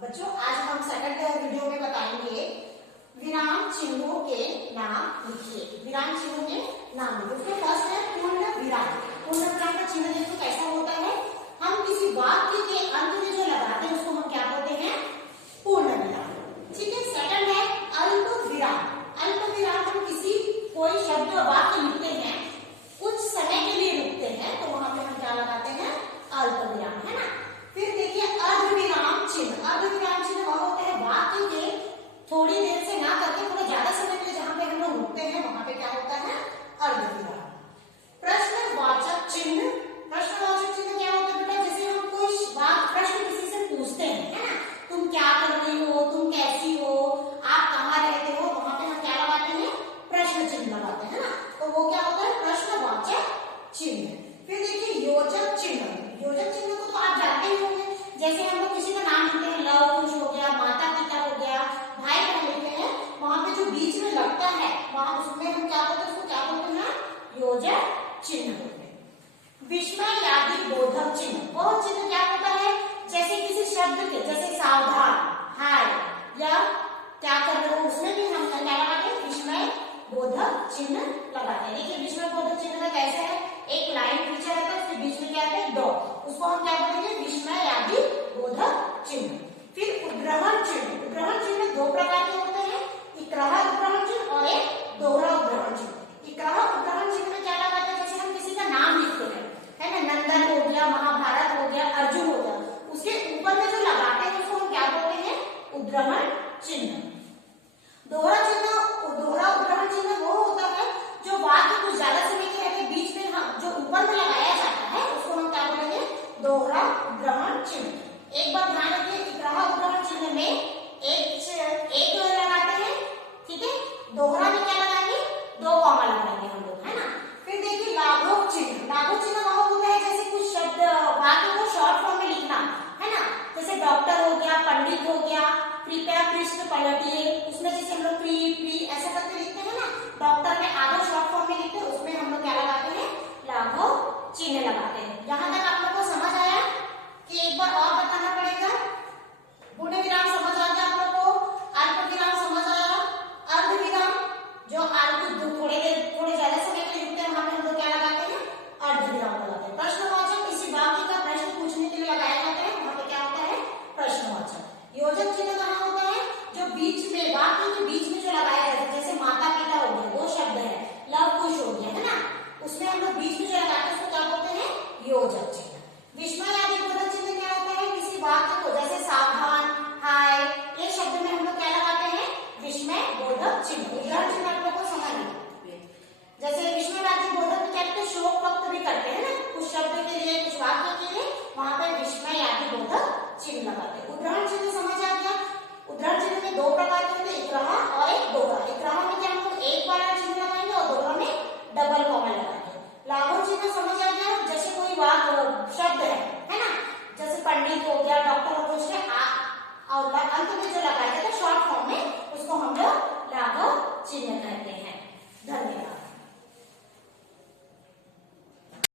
बच्चों आज हम सेकंड वीडियो में बताएंगे विराम चिन्हों के नाम लिखिए। विराम चिन्हों के नाम लिखिए। उसमें फर्स्ट है पूर्ण विराम। पूर्ण विराम का चिन्ह देखो कैसा होता है। हम किसी वाक्य के अंत में जो लगाते हैं उसको हम क्या बोलते हैं? पूर्ण विराम। ठीक है। सेकंड है अल्प विराम। अल्प विराम हम किसी कोई शब्द वाक्य लिखते हैं, कुछ समय के लिए रुकते हैं, तो वहां पे हम क्या लगाते हैं? अल्प विराम, है ना। फिर देखिए अर्धविराम चिन्ह। अर्धविराम चिन्ह वह होता है वाक्य के थोड़ी देर से ना करके थोड़ा ज्यादा समय के लिए जहां पे हम लोग रुकते हैं वहां पे क्या होता है? अर्धविराम। प्रश्नवाचक चिन्ह। प्रश्नवाचक चिन्ह क्या होता है बेटा? जैसे हम कोई प्रश्न किसी से पूछते हैं, है ना, तुम क्या कर रही हो, तुम कैसी हो, आप कहाँ रहते हो, वहां पे हम क्या लगाते हैं? प्रश्न चिन्ह लगाते हैं ना। तो वो क्या होता है? प्रश्नवाचक चिन्ह। फिर देखिए योजक चिन्ह। योजक चिन्ह को तो आप जानते ही होंगे। जैसे हम लोग किसी का नाम लिखते हैं, लव कुश हो गया, माता पिता हो गया, भाई बहन लिखते हैं, वहां पे जो बीच में लगता है वहां उसमें हम क्या बोलते हैं? उसको क्या बोलते हैं? योजक चिन्ह बोलते हैं। विस्मयादि बोधक चिन्ह। वह चिन्ह क्या होता है? जैसे किसी शब्द के, जैसे सावधान, हाय या क्या कर रहे हो, उसमें भी हम क्या लगाते हैं? विस्मय बोधक चिन्ह लगाते हैं। देखिए विस्मय बोधक चिन्ह का कैसे है? एक लाइन खींचा रहता है, उसके बीच में क्या है? डॉट। उसको हम क्या बोलेंगे? विस्मयादि बोधक चिन्ह। फिर उद्ग्रहण चिन्ह। उद्ग्रहण चिन्ह दो प्रकार के होते हैं, इकराह उद्ग्रहण चिन्ह और एक दोहरा उद्ग्रहण चिन्ह। इकराह उद्ग्रहण चिन्ह में क्या लगाते हैं? जैसे हम किसी का नाम लिखते हैं, है ना, नंदन हो गया, महाभारत हो गया, अर्जुन हो गया, उसके ऊपर में जो लगाते हैं उसको हम क्या बोलते हैं? उद्ग्रहण चिन्ह। दोहरा चिन्ह, दोहरा उद्ग्रहण चिन्ह वो होता है जो वाक्य कुछ ज्यादा समय के रहते बीच में हम जो ऊपर में लगाया जाता है उसको हम क्या बोलेंगे? दोहरा उद्ग्रहण चिन्ह। एक बार ध्यान रखिए, इकराह उद्ग्रहण चिन्ह में एक लगाते हैं, ठीक है। दोहरा में क्या लगाएंगे? दो कॉमा लगाएंगे हम लोग, है ना। फिर देखिए लाघव चिन्ह। लाघव चिन्ह वह होता है जैसे कुछ शब्द वाक्य को शॉर्ट फॉर्म में लिखना, है ना। जैसे डॉक्टर हो गया, पंडित हो गया, कृपया पृष्ठ पलटिए, उसमें जैसे हम लोग प्री ऐसा करके लिखते हैं ना, डॉक्टर में आगे शॉर्ट फॉर्म में लिखते हैं, उसमें हम लोग क्या लगाते हैं? लाघव चिन्ह लगाते हैं। यहाँ तक